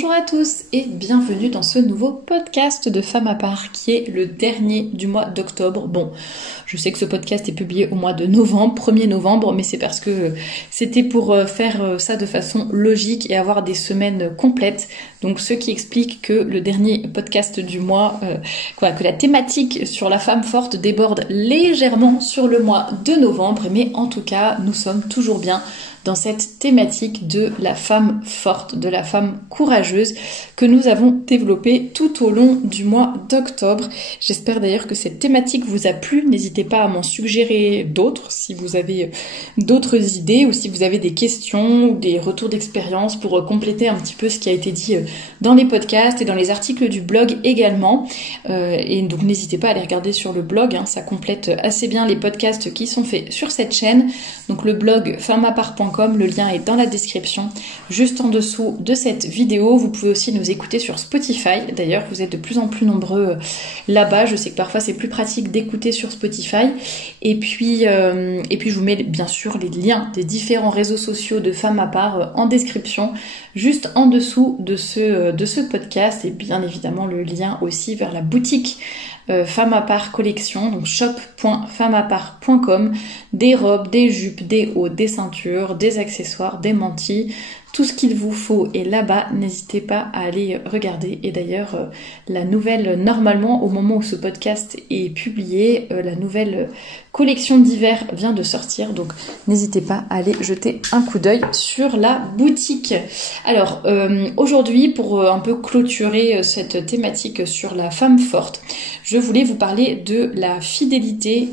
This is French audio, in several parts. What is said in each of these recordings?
Bonjour à tous et bienvenue dans ce nouveau podcast de Femmes à part qui est le dernier du mois d'octobre. Bon, je sais que ce podcast est publié au mois de novembre, 1er novembre, mais c'est parce que c'était pour faire ça de façon logique et avoir des semaines complètes. Donc ce qui explique que le dernier podcast du mois, que la thématique sur la femme forte déborde légèrement sur le mois de novembre, mais en tout cas, nous sommes toujours bien dans cette thématique de la femme forte, de la femme courageuse que nous avons développée tout au long du mois d'octobre. J'espère d'ailleurs que cette thématique vous a plu. N'hésitez pas à m'en suggérer d'autres si vous avez d'autres idées ou si vous avez des questions ou des retours d'expérience pour compléter un petit peu ce qui a été dit dans les podcasts et dans les articles du blog également. Et donc n'hésitez pas à aller regarder sur le blog, ça complète assez bien les podcasts qui sont faits sur cette chaîne. Donc le blog femmeapart.com, le lien est dans la description, juste en dessous de cette vidéo. Vous pouvez aussi nous écouter sur Spotify. D'ailleurs, vous êtes de plus en plus nombreux là-bas. Je sais que parfois c'est plus pratique d'écouter sur Spotify. Et puis je vous mets bien sûr les liens des différents réseaux sociaux de Femmes à part en description, juste en dessous de ce podcast. Et bien évidemment le lien aussi vers la boutique Femmes à part collection, donc shop.femmeapart.com, des robes, des jupes, des hauts, des ceintures, des accessoires, des mantilles, tout ce qu'il vous faut est là-bas. N'hésitez pas à aller regarder. Et d'ailleurs, la nouvelle, normalement, au moment où ce podcast est publié, la nouvelle collection d'hiver vient de sortir. Donc, n'hésitez pas à aller jeter un coup d'œil sur la boutique. Alors, aujourd'hui, pour un peu clôturer cette thématique sur la femme forte, je voulais vous parler de la fidélité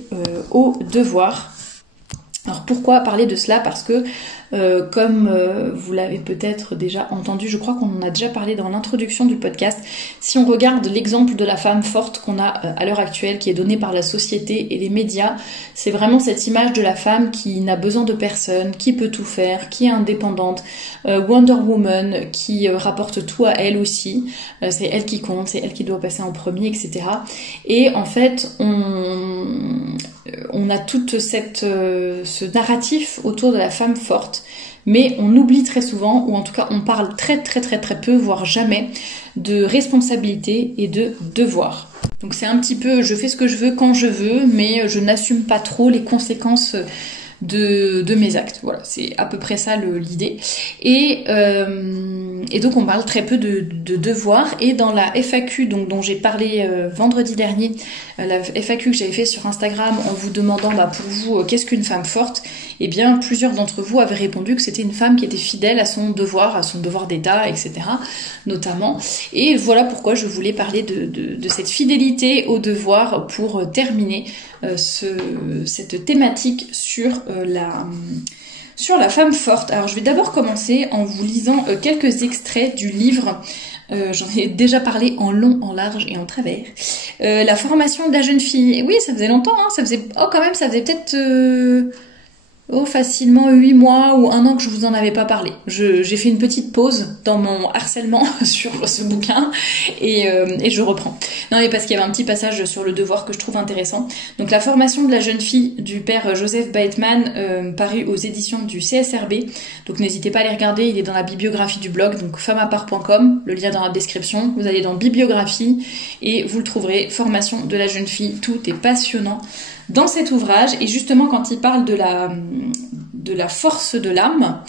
au devoir. Alors pourquoi parler de cela? Parce que comme vous l'avez peut-être déjà entendu, je crois qu'on en a déjà parlé dans l'introduction du podcast, si on regarde l'exemple de la femme forte qu'on a à l'heure actuelle, qui est donnée par la société et les médias, c'est vraiment cette image de la femme qui n'a besoin de personne, qui peut tout faire, qui est indépendante, Wonder Woman, qui rapporte tout à elle aussi, c'est elle qui compte, c'est elle qui doit passer en premier, etc. Et en fait, on a tout ce narratif autour de la femme forte, mais on oublie très souvent, ou en tout cas on parle très peu, voire jamais, de responsabilité et de devoir. Donc c'est un petit peu, je fais ce que je veux quand je veux, mais je n'assume pas trop les conséquences de mes actes. Voilà, c'est à peu près ça l'idée. Et donc on parle très peu de devoirs. Et dans la FAQ dont j'ai parlé vendredi dernier, la FAQ que j'avais fait sur Instagram en vous demandant pour vous qu'est-ce qu'une femme forte, eh bien plusieurs d'entre vous avaient répondu que c'était une femme qui était fidèle à son devoir d'état, etc. notamment. Et voilà pourquoi je voulais parler de cette fidélité au devoir pour terminer cette thématique sur la femme forte. Alors je vais d'abord commencer en vous lisant quelques extraits du livre. J'en ai déjà parlé en long, en large et en travers. La formation de la jeune fille. Oui, ça faisait longtemps, ça faisait peut-être facilement 8 mois ou 1 an que je vous en avais pas parlé. J'ai fait une petite pause dans mon harcèlement sur ce bouquin et je reprends. Non, mais parce qu'il y avait un petit passage sur le devoir que je trouve intéressant. Donc la formation de la jeune fille du père Joseph Bateman, paru aux éditions du CSRB. Donc n'hésitez pas à aller regarder, il est dans la bibliographie du blog, donc femmeapart.com, le lien dans la description. Vous allez dans bibliographie et vous le trouverez, formation de la jeune fille. Tout est passionnant dans cet ouvrage. Et justement quand il parle de la force de l'âme,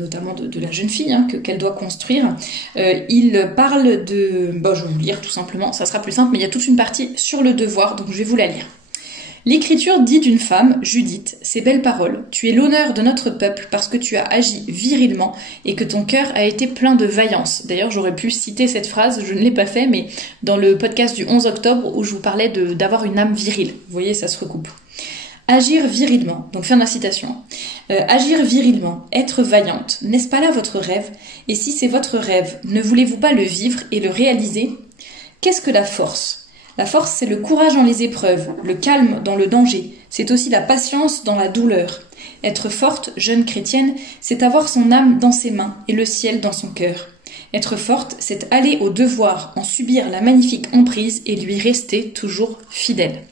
notamment de la jeune fille qu'elle doit construire, il parle de... je vais vous lire tout simplement, ça sera plus simple, mais il y a toute une partie sur le devoir, donc je vais vous la lire. L'Écriture dit d'une femme, Judith, ces belles paroles, tu es l'honneur de notre peuple parce que tu as agi virilement et que ton cœur a été plein de vaillance. D'ailleurs, j'aurais pu citer cette phrase, je ne l'ai pas fait, mais dans le podcast du 11 octobre où je vous parlais d'avoir une âme virile. Vous voyez, ça se recoupe. Agir virilement, donc fin de la citation. Agir virilement, être vaillante, n'est-ce pas là votre rêve? Et si c'est votre rêve, ne voulez-vous pas le vivre et le réaliser? Qu'est-ce que la force? La force, c'est le courage dans les épreuves, le calme dans le danger, c'est aussi la patience dans la douleur. Être forte, jeune chrétienne, c'est avoir son âme dans ses mains et le ciel dans son cœur. Être forte, c'est aller au devoir, en subir la magnifique emprise et lui rester toujours fidèle.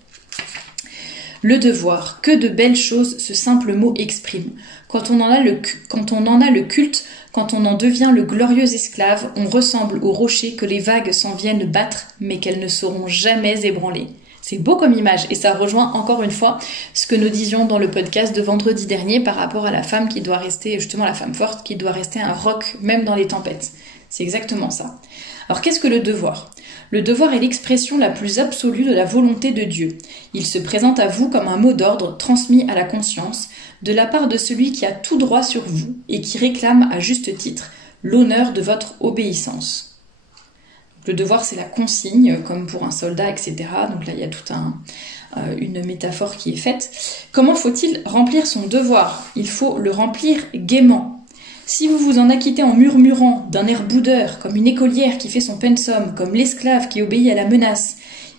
Le devoir, que de belles choses ce simple mot exprime. Quand on en a le culte, quand on en devient le glorieux esclave, on ressemble aux rochers que les vagues s'en viennent battre, mais qu'elles ne sauront jamais ébranler. C'est beau comme image et ça rejoint encore une fois ce que nous disions dans le podcast de vendredi dernier par rapport à la femme qui doit rester, justement la femme forte, qui doit rester un roc même dans les tempêtes. C'est exactement ça. Alors qu'est-ce que le devoir ? Le devoir est l'expression la plus absolue de la volonté de Dieu. Il se présente à vous comme un mot d'ordre transmis à la conscience de la part de celui qui a tout droit sur vous et qui réclame à juste titre l'honneur de votre obéissance. Le devoir, c'est la consigne, comme pour un soldat, etc. Donc là, il y a toute une métaphore qui est faite. Comment faut-il remplir son devoir ? Il faut le remplir gaiement. Si vous vous en acquittez en murmurant, d'un air boudeur, comme une écolière qui fait son pensum, comme l'esclave qui obéit à la menace,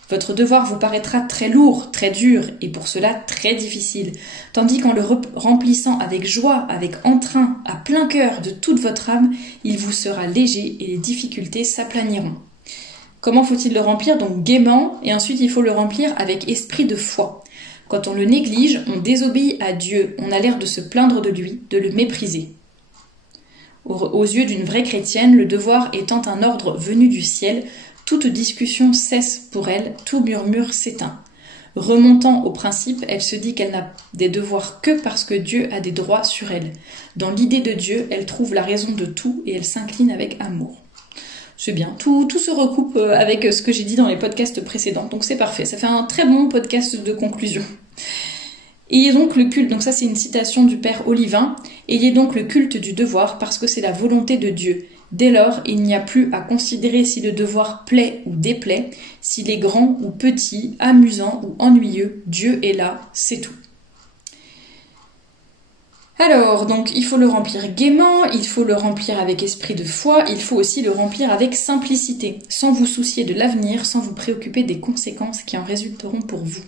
votre devoir vous paraîtra très lourd, très dur, et pour cela très difficile. Tandis qu'en le remplissant avec joie, avec entrain, à plein cœur de toute votre âme, il vous sera léger et les difficultés s'aplaniront. Comment faut-il le remplir ? Donc gaiement, et ensuite il faut le remplir avec esprit de foi. Quand on le néglige, on désobéit à Dieu, on a l'air de se plaindre de lui, de le mépriser. Aux yeux d'une vraie chrétienne, le devoir étant un ordre venu du ciel, toute discussion cesse pour elle, tout murmure s'éteint. Remontant au principe, elle se dit qu'elle n'a des devoirs que parce que Dieu a des droits sur elle. Dans l'idée de Dieu, elle trouve la raison de tout et elle s'incline avec amour. C'est bien, tout se recoupe avec ce que j'ai dit dans les podcasts précédents, donc c'est parfait, ça fait un très bon podcast de conclusion. Ayez donc le culte, donc ça c'est une citation du père Olivin, ayez donc le culte du devoir parce que c'est la volonté de Dieu. Dès lors, il n'y a plus à considérer si le devoir plaît ou déplaît, s'il est grand ou petit, amusant ou ennuyeux, Dieu est là, c'est tout. Alors, donc, il faut le remplir gaiement, il faut le remplir avec esprit de foi, il faut aussi le remplir avec simplicité, sans vous soucier de l'avenir, sans vous préoccuper des conséquences qui en résulteront pour vous.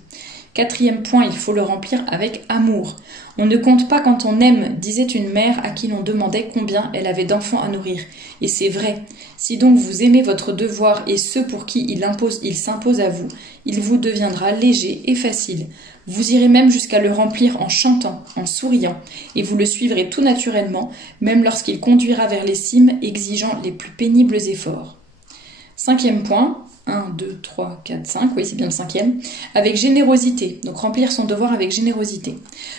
4e point, il faut le remplir avec amour. On ne compte pas quand on aime, disait une mère à qui l'on demandait combien elle avait d'enfants à nourrir. Et c'est vrai. Si donc vous aimez votre devoir et ceux pour qui il s'impose à vous, il vous deviendra léger et facile. Vous irez même jusqu'à le remplir en chantant, en souriant, et vous le suivrez tout naturellement, même lorsqu'il conduira vers les cimes exigeant les plus pénibles efforts. 5e point, 1, 2, 3, 4, 5, oui c'est bien le 5e, avec générosité, donc remplir son devoir avec générosité.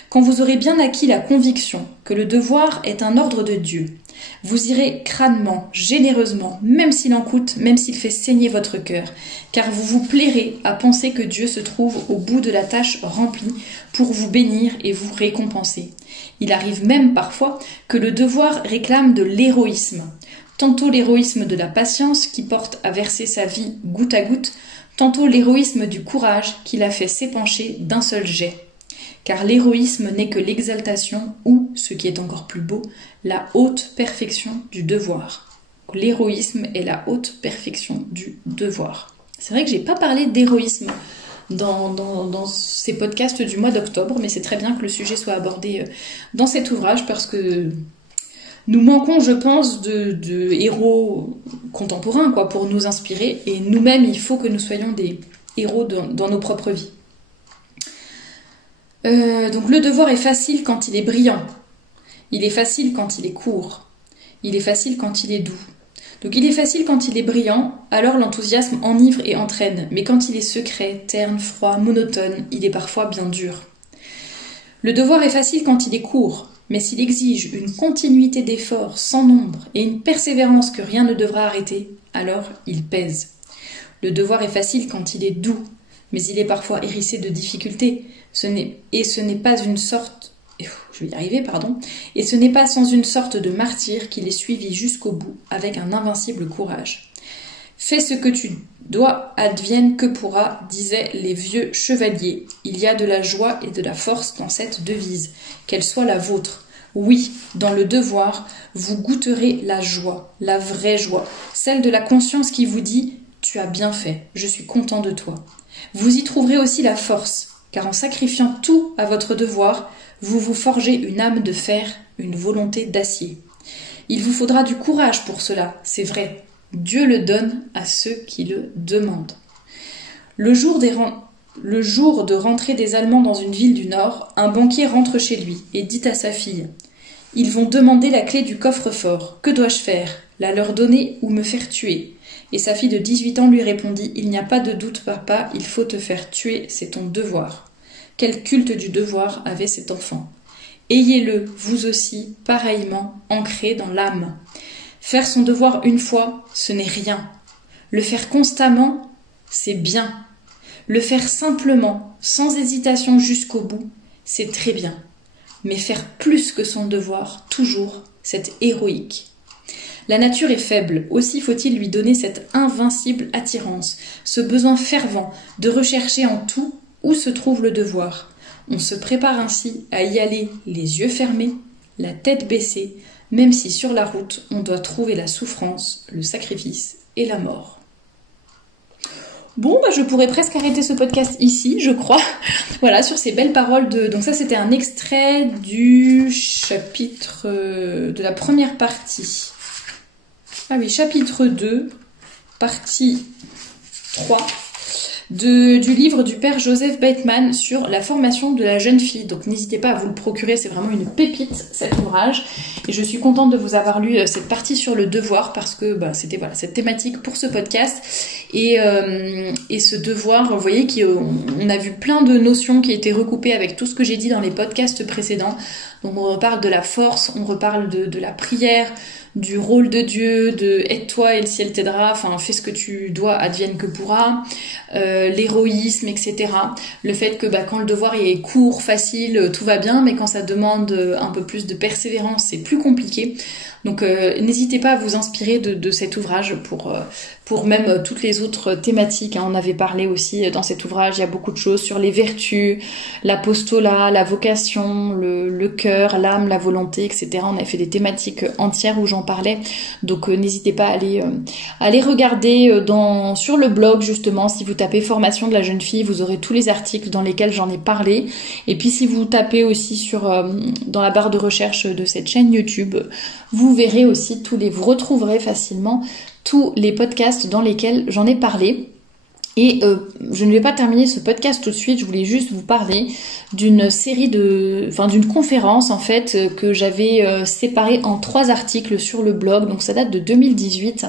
Quand vous aurez bien acquis la conviction que le devoir est un ordre de Dieu, vous irez crânement, généreusement, même s'il en coûte, même s'il fait saigner votre cœur, car vous vous plairez à penser que Dieu se trouve au bout de la tâche remplie pour vous bénir et vous récompenser. Il arrive même parfois que le devoir réclame de l'héroïsme. Tantôt l'héroïsme de la patience qui porte à verser sa vie goutte à goutte, tantôt l'héroïsme du courage qui la fait s'épancher d'un seul jet. Car l'héroïsme n'est que l'exaltation ou, ce qui est encore plus beau, la haute perfection du devoir. L'héroïsme est la haute perfection du devoir. C'est vrai que j'ai pas parlé d'héroïsme dans ces podcasts du mois d'octobre, mais c'est très bien que le sujet soit abordé dans cet ouvrage parce que nous manquons, je pense, de héros contemporains pour nous inspirer, et nous-mêmes, il faut que nous soyons des héros dans nos propres vies. Donc le devoir est facile quand il est brillant, il est facile quand il est court, il est facile quand il est doux. Donc il est facile quand il est brillant, alors l'enthousiasme enivre et entraîne, mais quand il est secret, terne, froid, monotone, il est parfois bien dur. Le devoir est facile quand il est court, mais s'il exige une continuité d'efforts sans nombre et une persévérance que rien ne devra arrêter, alors il pèse. Le devoir est facile quand il est doux, mais il est parfois hérissé de difficultés, et ce n'est pas sans une sorte de martyr qu'il est suivi jusqu'au bout, avec un invincible courage. « Fais ce que tu dois, advienne que pourra », disaient les vieux chevaliers. Il y a de la joie et de la force dans cette devise, qu'elle soit la vôtre. Oui, dans le devoir, vous goûterez la joie, la vraie joie, celle de la conscience qui vous dit « Tu as bien fait, je suis content de toi ». Vous y trouverez aussi la force, car en sacrifiant tout à votre devoir, vous vous forgez une âme de fer, une volonté d'acier. Il vous faudra du courage pour cela, c'est vrai. Dieu le donne à ceux qui le demandent. Le jour des Le jour de rentrée des Allemands dans une ville du Nord, un banquier rentre chez lui et dit à sa fille « Ils vont demander la clé du coffre-fort. Que dois-je faire? La leur donner ou me faire tuer ?» Et sa fille de 18 ans lui répondit « Il n'y a pas de doute, papa, il faut te faire tuer, c'est ton devoir. » Quel culte du devoir avait cet enfant? Ayez-le, vous aussi, pareillement, ancré dans l'âme. Faire son devoir une fois, ce n'est rien. Le faire constamment, c'est bien. Le faire simplement, sans hésitation jusqu'au bout, c'est très bien. Mais faire plus que son devoir, toujours, c'est héroïque. La nature est faible, aussi faut-il lui donner cette invincible attirance, ce besoin fervent de rechercher en tout où se trouve le devoir. On se prépare ainsi à y aller les yeux fermés, la tête baissée, même si sur la route on doit trouver la souffrance, le sacrifice et la mort. Bon, je pourrais presque arrêter ce podcast ici, je crois. Voilà, sur ces belles paroles de... Donc ça, c'était un extrait du chapitre... de la première partie. Ah oui, chapitre 2, partie 3, du livre du père Joseph Bateman sur la formation de la jeune fille. Donc n'hésitez pas à vous le procurer, c'est vraiment une pépite cet ouvrage. Et je suis contente de vous avoir lu cette partie sur le devoir parce que c'était voilà, cette thématique pour ce podcast. Et ce devoir, vous voyez qu'on a vu plein de notions qui étaient recoupées avec tout ce que j'ai dit dans les podcasts précédents. Donc on reparle de la force, on reparle de la prière, du rôle de Dieu, de aide-toi et le ciel t'aidera, enfin fais ce que tu dois, advienne que pourra, l'héroïsme, etc. Le fait que quand le devoir est court, facile, tout va bien, mais quand ça demande un peu plus de persévérance, c'est plus compliqué. Donc n'hésitez pas à vous inspirer de cet ouvrage pour même toutes les autres thématiques. On avait parlé aussi dans cet ouvrage, il y a beaucoup de choses sur les vertus, l'apostolat, la vocation, le cœur, l'âme, la volonté, etc. On avait fait des thématiques entières où j'en parlais. Donc n'hésitez pas à aller regarder sur le blog justement. Si vous tapez formation de la jeune fille, vous aurez tous les articles dans lesquels j'en ai parlé. Et puis si vous tapez aussi dans la barre de recherche de cette chaîne YouTube, vous verrez aussi vous retrouverez facilement tous les podcasts dans lesquels j'en ai parlé. Et je ne vais pas terminer ce podcast tout de suite, je voulais juste vous parler d'une d'une conférence en fait que j'avais séparée en 3 articles sur le blog, donc ça date de 2018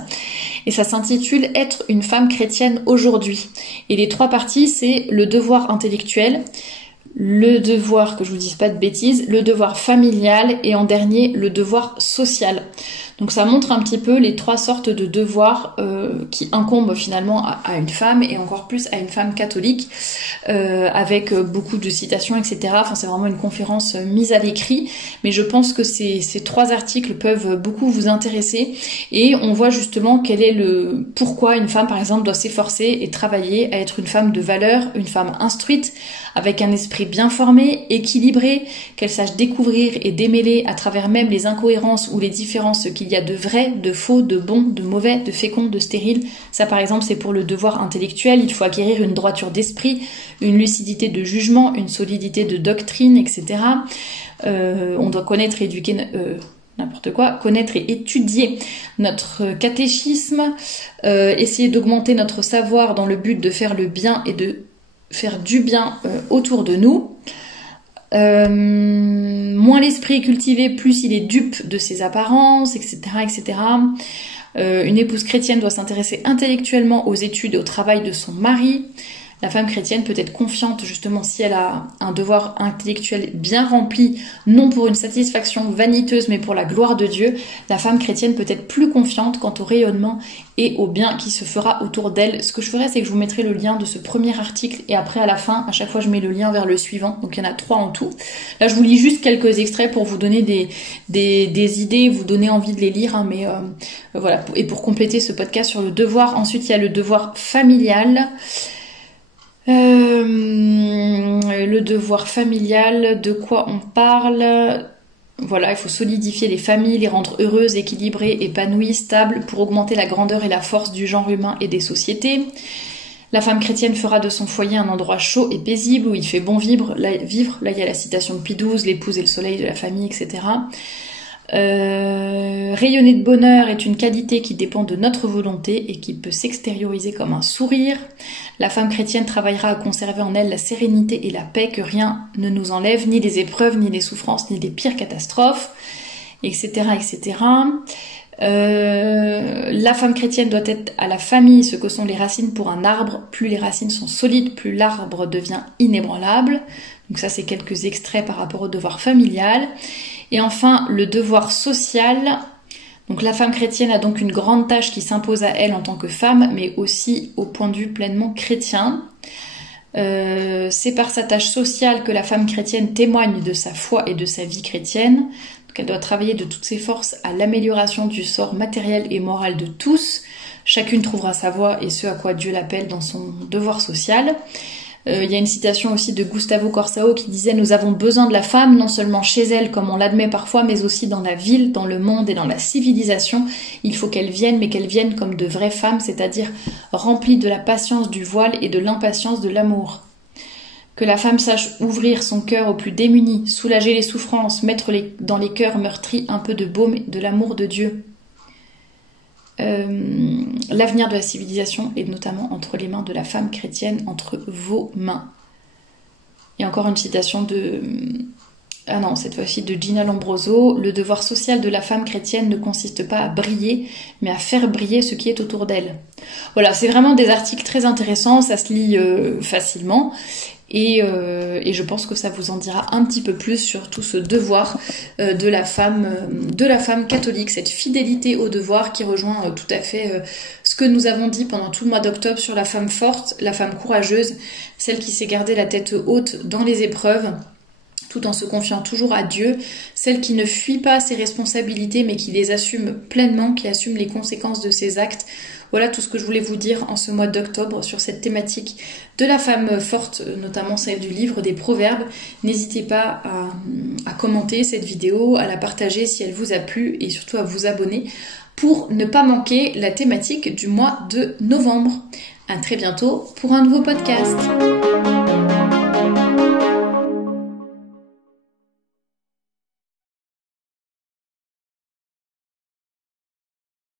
et ça s'intitule « Être une femme chrétienne aujourd'hui ». Et les 3 parties, c'est le devoir intellectuel, le devoir, que je vous dise pas de bêtises, le devoir familial et en dernier le devoir social. Donc ça montre un petit peu les 3 sortes de devoirs qui incombent finalement à une femme et encore plus à une femme catholique avec beaucoup de citations, etc. Enfin c'est vraiment une conférence mise à l'écrit, mais je pense que ces 3 articles peuvent beaucoup vous intéresser et on voit justement quel est pourquoi une femme par exemple doit s'efforcer et travailler à être une femme de valeur, une femme instruite, avec un esprit bien formé, équilibré, qu'elle sache découvrir et démêler à travers même les incohérences ou les différences qu'il y a de vrai, de faux, de bon, de mauvais, de fécond, de stérile. Ça par exemple c'est pour le devoir intellectuel, il faut acquérir une droiture d'esprit, une lucidité de jugement, une solidité de doctrine, etc. On doit connaître et éduquer... connaître et étudier notre catéchisme, essayer d'augmenter notre savoir dans le but de faire le bien et de faire du bien autour de nous. Moins l'esprit est cultivé, plus il est dupe de ses apparences, etc. etc. Une épouse chrétienne doit s'intéresser intellectuellement aux études et au travail de son mari. La femme chrétienne peut être confiante justement si elle a un devoir intellectuel bien rempli, non pour une satisfaction vaniteuse mais pour la gloire de Dieu. La femme chrétienne peut être plus confiante quant au rayonnement et au bien qui se fera autour d'elle. Ce que je ferai, c'est que je vous mettrai le lien de ce premier article et après à la fin, à chaque fois je mets le lien vers le suivant. Donc il y en a 3 en tout. Là je vous lis juste quelques extraits pour vous donner des idées, vous donner envie de les lire, mais voilà. Et pour compléter ce podcast sur le devoir, ensuite il y a le devoir familial. Le devoir familial, de quoi on parle? Voilà, il faut solidifier les familles, les rendre heureuses, équilibrées, épanouies, stables, pour augmenter la grandeur et la force du genre humain et des sociétés. La femme chrétienne fera de son foyer un endroit chaud et paisible où il fait bon vivre. Là, il y a la citation de Pie XII, l'épouse et le soleil de la famille, etc. Rayonner de bonheur est une qualité qui dépend de notre volonté et qui peut s'extérioriser comme un sourire. La femme chrétienne travaillera à conserver en elle la sérénité et la paix, que rien ne nous enlève, ni les épreuves, ni les souffrances, ni les pires catastrophes, etc., etc. La femme chrétienne doit être à la famille ce que sont les racines pour un arbre. Plus les racines sont solides, plus l'arbre devient inébranlable. Donc ça, c'est quelques extraits par rapport au devoir familial. Et enfin, le devoir social. Donc la femme chrétienne a donc une grande tâche qui s'impose à elle en tant que femme, mais aussi au point de vue pleinement chrétien. C'est par sa tâche sociale que la femme chrétienne témoigne de sa foi et de sa vie chrétienne. Donc elle doit travailler de toutes ses forces à l'amélioration du sort matériel et moral de tous. Chacune trouvera sa voie et ce à quoi Dieu l'appelle dans son devoir social. Il y a une citation aussi de Gustavo Corsao qui disait « Nous avons besoin de la femme, non seulement chez elle comme on l'admet parfois, mais aussi dans la ville, dans le monde et dans la civilisation. Il faut qu'elle vienne, mais qu'elle vienne comme de vraies femmes, c'est-à-dire remplies de la patience du voile et de l'impatience de l'amour. Que la femme sache ouvrir son cœur aux plus démunis, soulager les souffrances, mettre dans les cœurs meurtris un peu de baume et de l'amour de Dieu. » L'avenir de la civilisation est notamment entre les mains de la femme chrétienne, entre vos mains. Et encore une citation cette fois-ci de Gina Lombroso. Le devoir social de la femme chrétienne ne consiste pas à briller, mais à faire briller ce qui est autour d'elle. Voilà, c'est vraiment des articles très intéressants, ça se lit facilement. Et je pense que ça vous en dira un petit peu plus sur tout ce devoir de la femme catholique, cette fidélité au devoir qui rejoint tout à fait ce que nous avons dit pendant tout le mois d'octobre sur la femme forte, la femme courageuse, celle qui sait garder la tête haute dans les épreuves, tout en se confiant toujours à Dieu, celle qui ne fuit pas ses responsabilités mais qui les assume pleinement, qui assume les conséquences de ses actes. Voilà tout ce que je voulais vous dire en ce mois d'octobre sur cette thématique de la femme forte, notamment celle du livre des Proverbes. N'hésitez pas à commenter cette vidéo, à la partager si elle vous a plu et surtout à vous abonner pour ne pas manquer la thématique du mois de novembre. À très bientôt pour un nouveau podcast.